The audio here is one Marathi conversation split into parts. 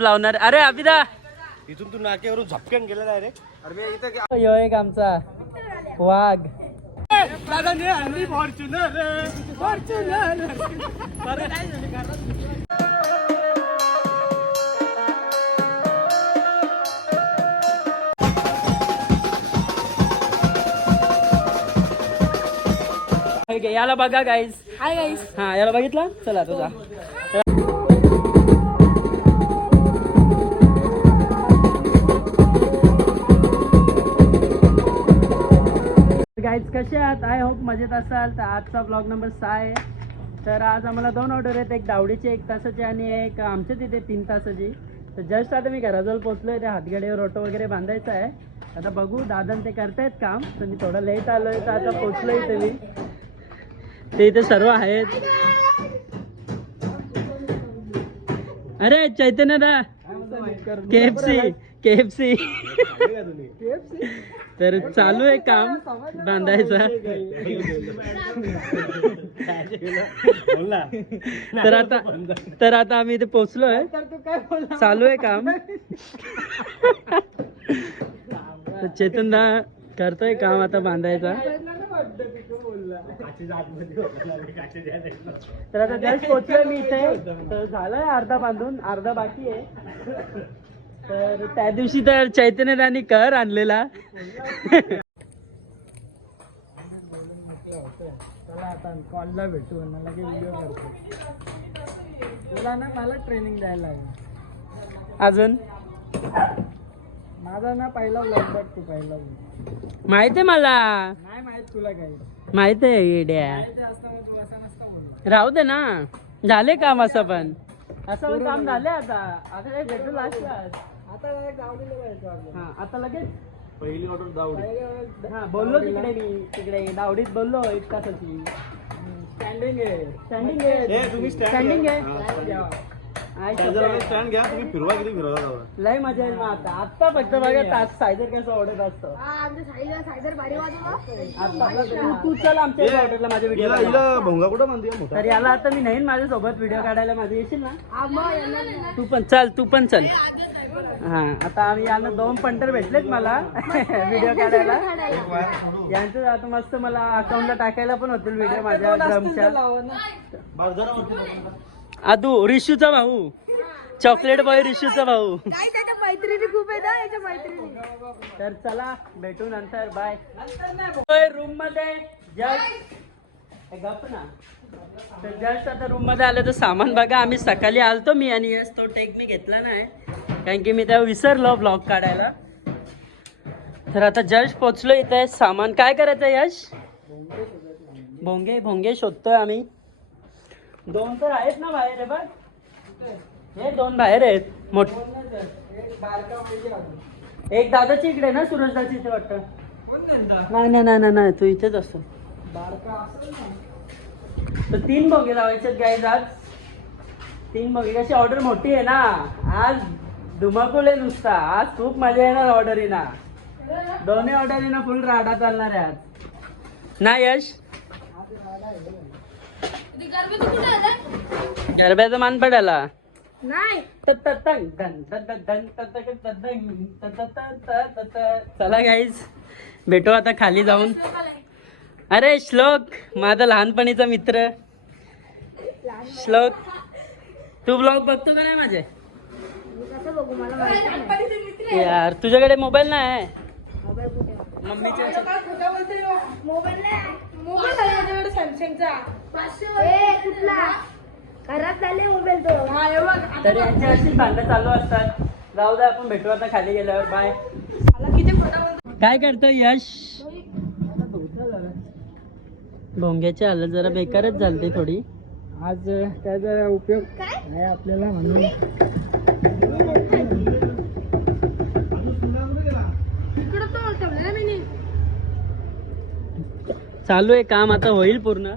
लावणार. अरे अभिदा इथून तू नाक्यावरून झपक्यान गेला डायरेक्ट. अरे इथं यो एक आमचा वाघ. याला बघा गाईज. Hi guys. हा याला बघितलं. चला तुझा गाईज कसे आहात. आय होप मजेत असाल. तर आजचा ब्लॉग नंबर 6 आहे. तर आज आम्हाला 2 ऑर्डर आहेत. एक दावडीची 1 तासाची आणि एक आमच्या तिथे 3 तासाची. तर जस्ट आता मी घराजवळ पोहोचलोय. त्या हातगाडीवर ऑटो वगैरे बांधायचा आहे. आता बघू दादा ते करतायत काम. तर मी थोडा लेट आलोय. तर आता पोहोचलोय इथे मी. ते इथे सर्व आहेत. अरे चैतन्य दा KFC तर चालू आहे काम बांधायचा. तर आता आम्ही इथे पोहोचलोय. चालू आहे काम. चेतन दा करतोय काम आता बांधायचा. तर आता जस्ट पोहोचलोय मी इथे. तर झालंय अर्धा बांधून, अर्धा बाकी आहे. तर त्या दिवशी तर चैतन्यदानी कर आणलेला. चला आता कॉलला भेटू. मला व्हिडिओ करतो. तुला ना मला ट्रेनिंग द्यायला लागेल अजून. माझा ना पहिला व्लॉग बघ तू. पहिला माहित आहे मला. नाही माहित तुला काही. माहित आहे येड्या. राहू दे ना. झाले काम असं पण. असं काम झाले आता. आता भेटू लास्ट. आता आता लगेच पहिली ऑर्डर दावडी. हा बोललो तिकडे मी. तिकडे दावडीत बोललो 1 तासाची. स्टँडिंग आहे. स्टँडिंग आहे. तुम्ही स्टँडिंग आहे. स्टँड घ्या. तुम्ही फिरवा किती फिरवा. लय मजा येईल. मग आता फक्त बघा तास सायझर कसं ऑर्डर असतं. तू चल आमच्या ऑर्डरला माझ्या व्हिडिओ. भोंगा कुठं बांधूया मोठा. तर याला आता मी नाही माझ्यासोबत व्हिडिओ काढायला. माझं येशील ना. तू पण चल. तू पण चल. हा आता आम्ही यांना 2 पंटर भेटलेत मला व्हिडिओ काढायला. यांचं आता मस्त मला अकाउंटला टाकायला पण होतील व्हिडिओ माझ्या ड्रमच्या. आदू रिशूचा भाऊ. चॉकलेट बॉय रिशूचा भाऊ. मैत्रिणी खूप आहे ना याच्या मैत्रिणी. तर चला भेटू नंतर. बाय. रूम मध्ये गप ना. तर जस्ट आता रूम मध्ये आलं तर सामान बघा. आम्ही सकाळी आलतो मी आणि यश तो टेक मी घेतला नाही कारण की मी तेव्हा विसरलो ब्लॉग काढायला. तर आता जस्ट पोचलो इथे. सामान काय करायचं यश. भोंगे शोधतोय आम्ही. 2 तर आहेत ना बाहेर. आहे बघ हे 2 बाहेर आहेत. एक दादाची इकडे ना. सूरजदाची इथे वाटतं. नाही तू इथेच असतो. तर 3 भोंगे लावायचे गाईज आज. 3 भोंगे. कशी ऑर्डर मोठी आहे ना. आज धुमाकूल आहे नुसता. आज खूप मजा येणार ऑर्डर ना. दोन्ही ऑर्डर ना फुल राडा चालणार आहे आज ना यश. गरब्याचा मान पडायला नाही. चला गाईज भेटू आता खाली जाऊन. अरे श्लोक माझा लहानपणीचा मित्र. श्लोक तू ब्लॉग बघतो का नाही माझे. यार तुझ्याकडे मोबाईल नाही. मम्मीच्या मोबाईल सॅमसंगचा. खराब झाले मोबाईल तो. तर यांची अशी भांडणं चालू असतात. जाऊ दे आपण भेटू आता खाली गेल्यावर. बाय. काय करतोय यश. भोंग्याची हालत जरा बेकारच झाली थोडी आज. त्याचा उपयोग आहे आपल्याला म्हणून. चालू आहे काम. आता होईल पूर्ण.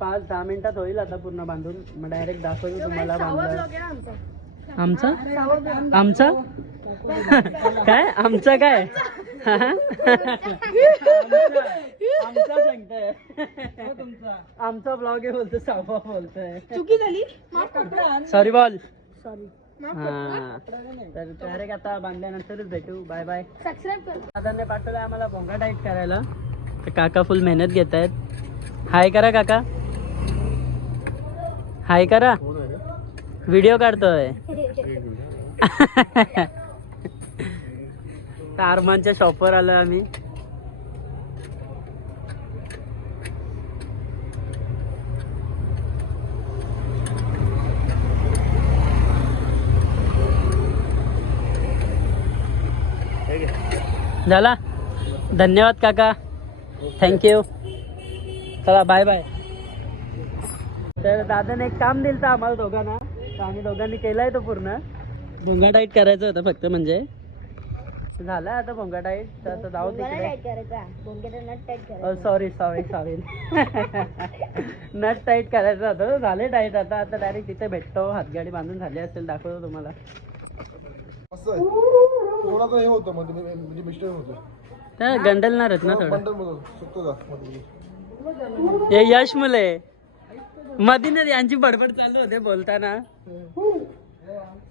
5-10 मिनिटात होईल आता पूर्ण बांधून. मग डायरेक्ट दाखवतो तुम्हाला बांधलं. आमचा काय. आमचा काय आमचा सांगताय. आमचा ब्लॉग आहे बोलतो. साफा बोलतोय. चुकी झाली. सॉरी बोल. सॉरी. हा तर डायरेक्ट आता बांधल्यानंतरच भेटू. Bye bye. सबस्क्राईब कर. दादांनी पाठवलं आम्हाला भोंगा डाईट करायला. तर काका फुल मेहनत घेत आहेत. हाय करा काका, हाय करा. व्हिडिओ काढतोय. तर अरमानच्या शॉपवर आलो आम्ही. झाला. धन्यवाद काका, थँक्यू. चला बाय बाय. तर दादाने एक काम दिलं तर आम्हाला दोघांना, तर आम्ही दोघांनी केलंय तो पूर्ण. भोंगा डाईट करायचं होतं फक्त, म्हणजे झालं आता भोंगा डाईट. तर आता जाऊ तिकडे. Sorry sorry sorry nut tight करायचं होतं. झाले डाईट आता. आता डायरेक्ट तिथे भेटतो. हातगाडी बांधून झाली असेल, दाखवतो तुम्हाला. थोडा हे होतं म्हणजे मिस्टर होतं त्या गंडलणार आहेत ना थोडं. बंडल बोलतो सुटतो का मध्ये. हे यश मुले मधीने यांची बडबड चालू होते बोलताना.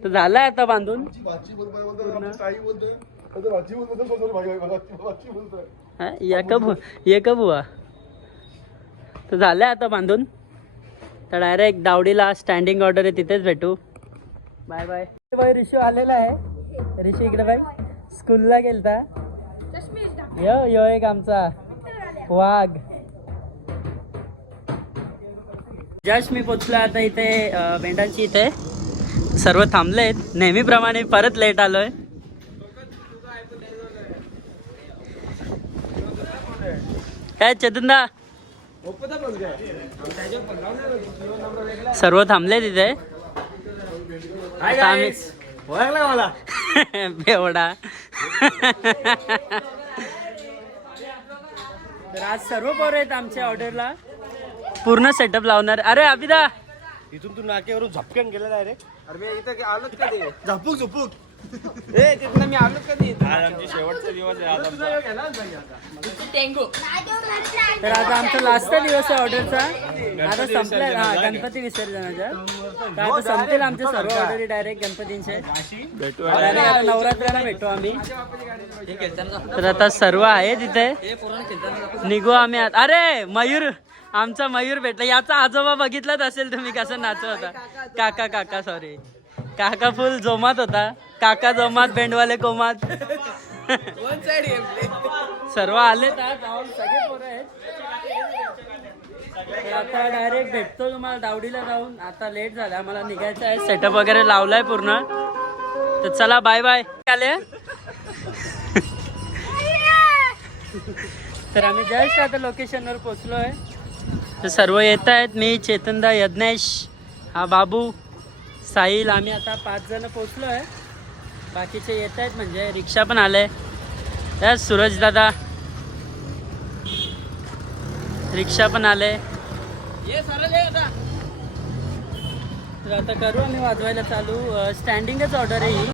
तर झालाय आता बांधून. भाची बोलतोय ताई बोलतोय कधी भाची बोलतोय भाची बोलतोय. हा, ये कब हुआ. तर झालंय आता बांधून. तर डायरेक्ट दावडीला स्टँडिंग ऑर्डर आहे, तिथेच भेटू. Bye bye. बाय ऋषू आलेला आहे. ऋषू इकडे बाय स्कूलला गेलता. यो एक आमचा वाघ. जस्ट मी पोचलो आता इथे बेंडांची इथे. सर्व थांबलेत नेहमीप्रमाणे. परत लेट आलोय. काय चेतनदा, सर्व थांबले तिथे. ओळखला मला बेवडा. तर आज सर्व पोरं आहेत आमच्या ऑर्डरला. पूर्ण सेटअप लावणार. अरे अभिदा, इथून तू नाक्यावरून झपक्यान गेला डायरेक्ट. अरे मी इथं आलोच कधी. झपूक झपूक. ए तिथनं मी आलोच कधी. आज आमची शेवटचा दिवस आहे आज आमचा. तर आता आमचा लास्ट दिवस आहे ऑर्डरचा. आता संपलाय. हा, गणपती विसर्जनाचा. तर आता संपतील आमचे सर्व ऑर्डर डायरेक्ट गणपतींचे. डायरेक्ट आता नवरात्राला भेटू आम्ही. तर आता सर्व आहे तिथे. निघू आम्ही आता. अरे मयूर, आमचा मयूर भेटला. याचा आजोबा बघितलाच असेल तुम्ही कसं नाचत होता. काका सॉरी, काका फुल जोमात होता. काका जोमात, बेंडवाले कोमात. सर्व आले सगळे पोरं आहेत. तर आता डायरेक्ट भेटतो तुम्हाला दावडीला जाऊन. आता लेट झाला, आम्हाला निघायचं आहे. सेटअप वगैरे लावलाय पूर्ण. तर चला बाय बाय. आले तर आम्ही जस्ट आता लोकेशनवर पोचलो आहे. तर सर्व येत आहेत. मी, चेतनदा, यज्ञेश, हा बाबू, साहिल. आम्ही आता 5 जण पोचलो आहे. बाकीचे येत आहेत, म्हणजे रिक्षा पण आले. सूरज दादा, रिक्षा पण आले. तर आता करू आम्ही वाजवायला चालू. स्टँडिंगच ऑर्डर आहे ही.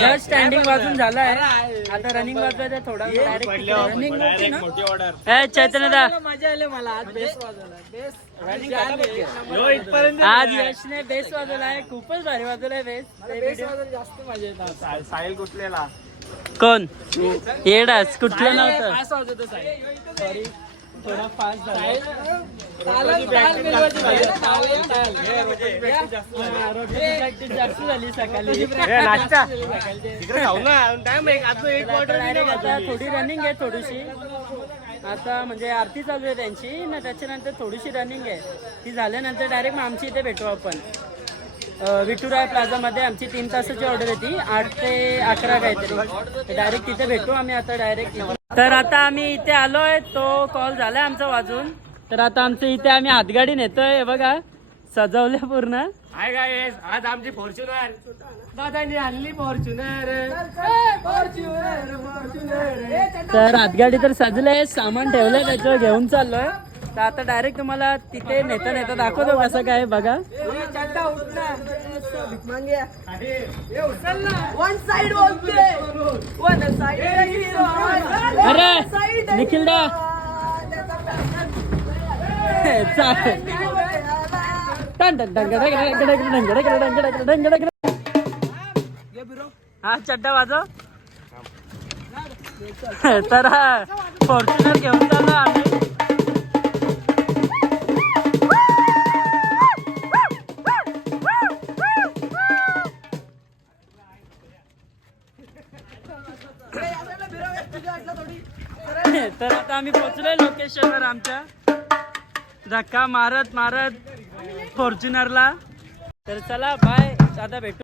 जस्ट स्टँडिंग वाजून झालाय आता रनिंग वाजवायचं थोडा रनिंग चैतन्यदा मजा आली मला आज बेस्ट आज यशने बेस वाजवलाय खूपच भारी वाजवलाय बेस जास्त मजा येतात. साहिल कुठलेला कोण येडाच कुठलं नव्हतं फास्ट वाजवतो सॉरी थोडा फास्ट झाला प्रॅक्टिस जास्त झाली सकाळी आता थोडी रनिंग आहे थोडीशी आता म्हणजे आरती चालू आहे त्यांची ना त्याच्यानंतर थोडीशी रनिंग आहे ती झाल्यानंतर डायरेक्ट मग आमची इथे भेटू आपण विठुराय प्लाझामध्ये आमची 3 तासाची ऑर्डर आहे ती 8 ते 11 काहीतरी डायरेक्ट तिथे भेटू आम्ही आता डायरेक्ट. तर आता आम्ही इथे आलोय तो कॉल झालाय आमचा वाजून तर आता आमचं इथे आम्ही हातगाडी नेतोय बघा सजवले पूर्ण. हाय गाईस आज आमची फॉर्च्युनर दादांनी आणली फॉर्च्युनर तर हातगाडी तर सजले सामान ठेवलंय त्याच्यावर घेऊन चाललोय तर आता डायरेक्ट तुम्हाला तिथे नेता नेता दाखवतो कसं काय बघा. अरे निखिल दा हा चड्डा वाजव तर फॉर्च्युनर घेऊन चाललो आम्ही. तर आता आम्ही पोहोचलोय लोकेशनवर आमच्या धक्का मारत मारत फॉर्च्युनरला. तर चला बाय आता भेटू.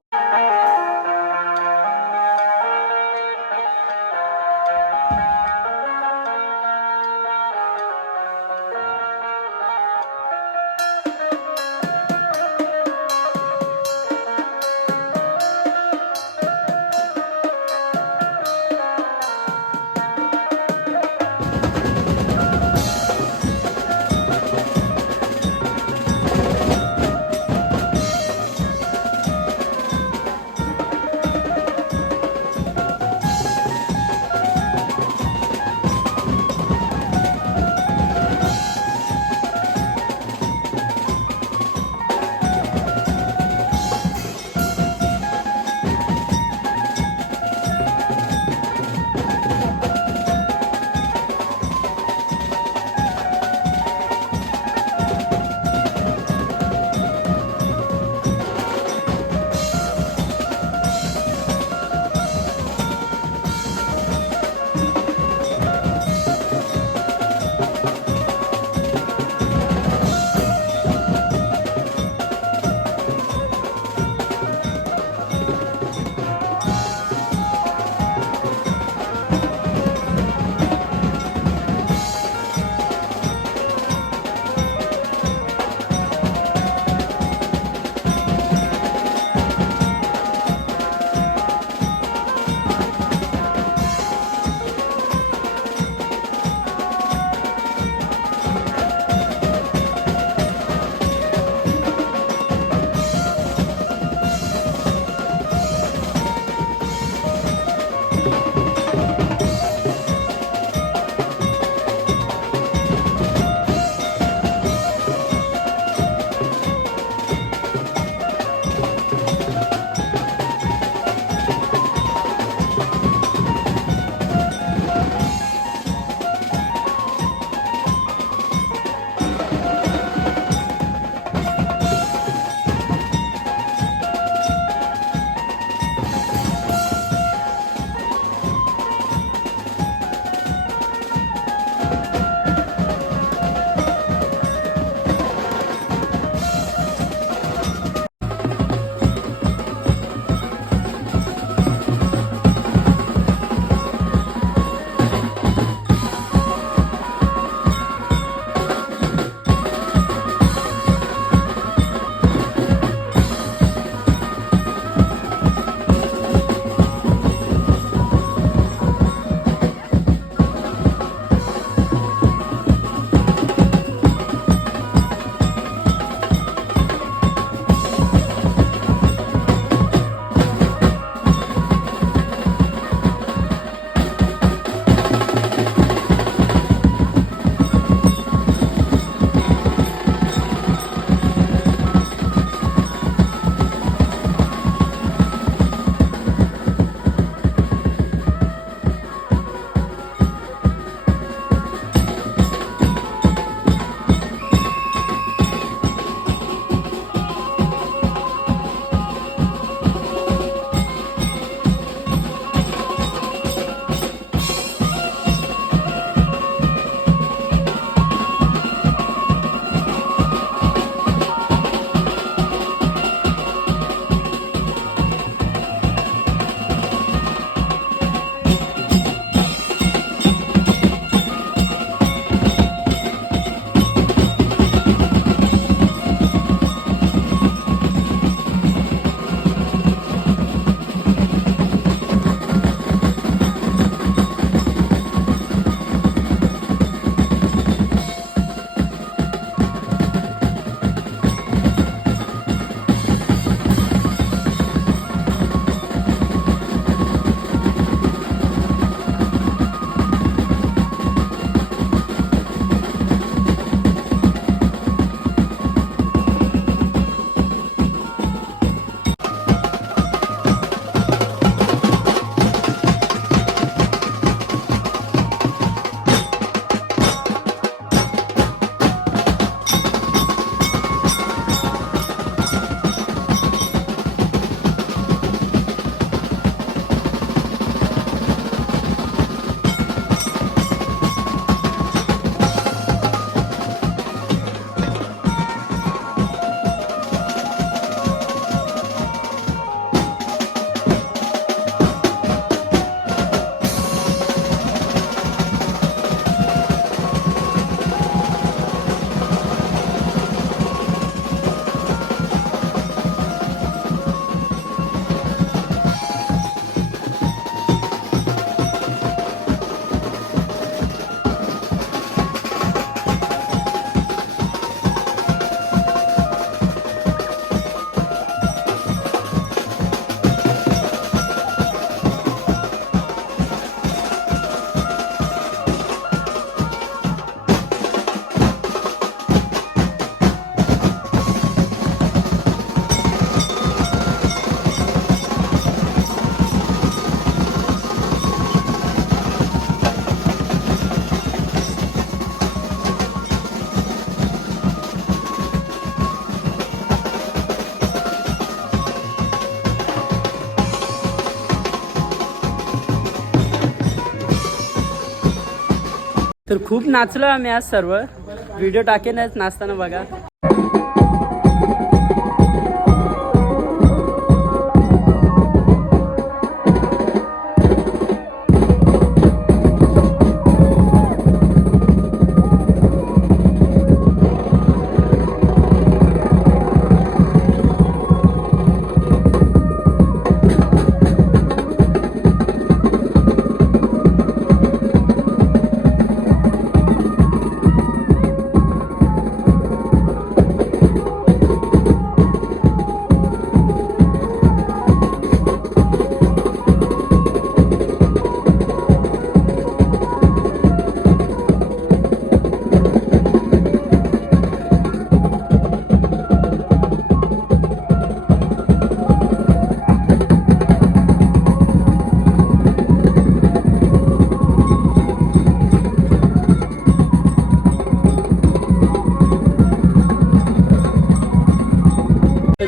तर खूप नाचलो आम्ही आज सर्व. व्हिडिओ टाकेनच नाचताना बघा.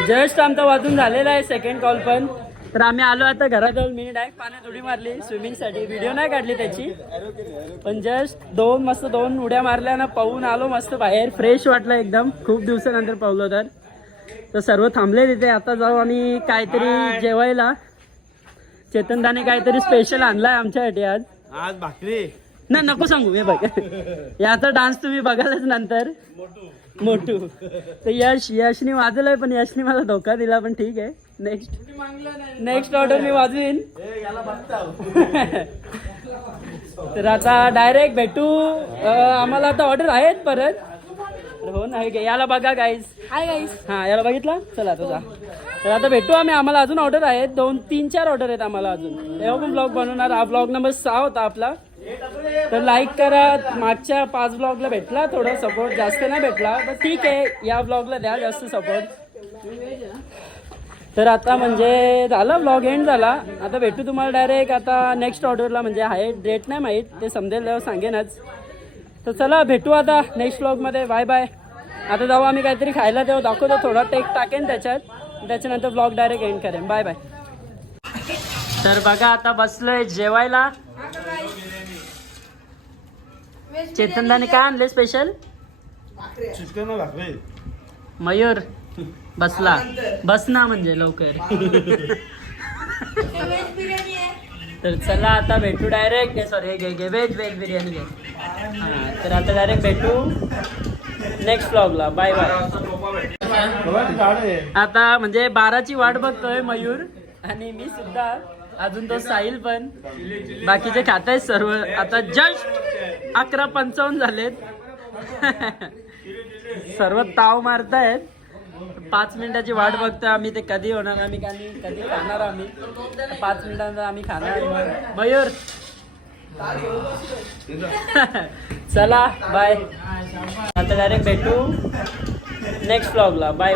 जस्ट आमचा वाजून झालेला आहे सेकंड कॉल पण. तर आम्ही आलो आता घरात जाऊन. मी डायरेक्ट पाण्यात उडी मारली स्विमिंगसाठी. व्हिडिओ नाही काढली त्याची, पण जस्ट दोन उड्या मारल्या ना, पाहून आलो मस्त बाहेर. फ्रेश वाटलं एकदम, खूप दिवसानंतर पावलो. तर सर्व थांबले तिथे. आता जाऊ आणि काहीतरी जेवायला. चेतनदाने काहीतरी स्पेशल आणलाय आमच्यासाठी आज. आज भाकरी नाही नको सांगू, हे बघ याचा डान्स तुम्ही बघालच नंतर. मोठू तर यशनी वाजवलंय, पण यशनी मला धोका दिला, पण ठीक आहे. नेक्स्ट ऑर्डर मी वाजवीन. तर आता डायरेक्ट भेटू. आम्हाला आता ऑर्डर आहेत परत. हो नाही याला बघा गाईज. Hi guys. हा याला बघितला. चला तुझा. तर आता भेटू आम्ही. आम्हाला अजून ऑर्डर आहेत 2-3-4 ऑर्डर आहेत आम्हाला अजून. तेव्हा पण ब्लॉग बनवणार. हा ब्लॉग नंबर 6 होता आपला. तर लाईक करा. मागच्या 5 ब्लॉगला भेटला थोडा सपोर्ट, जास्त नाही भेटला तर ठीक आहे. या ब्लॉगला द्या जास्त सपोर्ट. तर आता म्हणजे झाला ब्लॉग एंड झाला. आता भेटू तुम्हाला डायरेक्ट आता नेक्स्ट ऑर्डरला. म्हणजे आहे डेट नाही माहीत, ते समजेल तेव्हा सांगेनच. तर चला भेटू आता नेक्स्ट ब्लॉगमध्ये. Bye bye. आता जाऊ आम्ही काहीतरी खायला, तेव्हा दाखवतो. थोडा टेक टाकेन त्याच्यात, त्याच्यानंतर ब्लॉग डायरेक्ट एंड करेन. Bye bye. तर बघा आता बसलोय जेवायला. चेतनदाने काय आणले स्पेशल? चिकन भाकरी. मयूर बसला. बस ना म्हणजे लवकर. तर चला आता भेटू डायरेक्ट. सॉरी घे व्हेज बिर्याणी घे. हां तर आता डायरेक्ट भेटू नेक्स्ट ब्लॉगला. Bye bye. आता म्हणजे 12ची वाट बघतोय मयूर आणि मी सुद्धा. अजून तो साहिल पण. बाकीचे खात आहेत सर्व. आता जस्ट 11:55 झालेत. सर्व ताव मारतायत. 5 मिनिटाची वाट बघतोय आम्ही. ते कधी होणार, आम्ही कधी खाणार आम्ही. 5 मिनिटांनंतर आम्ही खाणार. मयूर चला बाय. आता डायरेक्ट भेटू नेक्स्ट ब्लॉगला. बाय.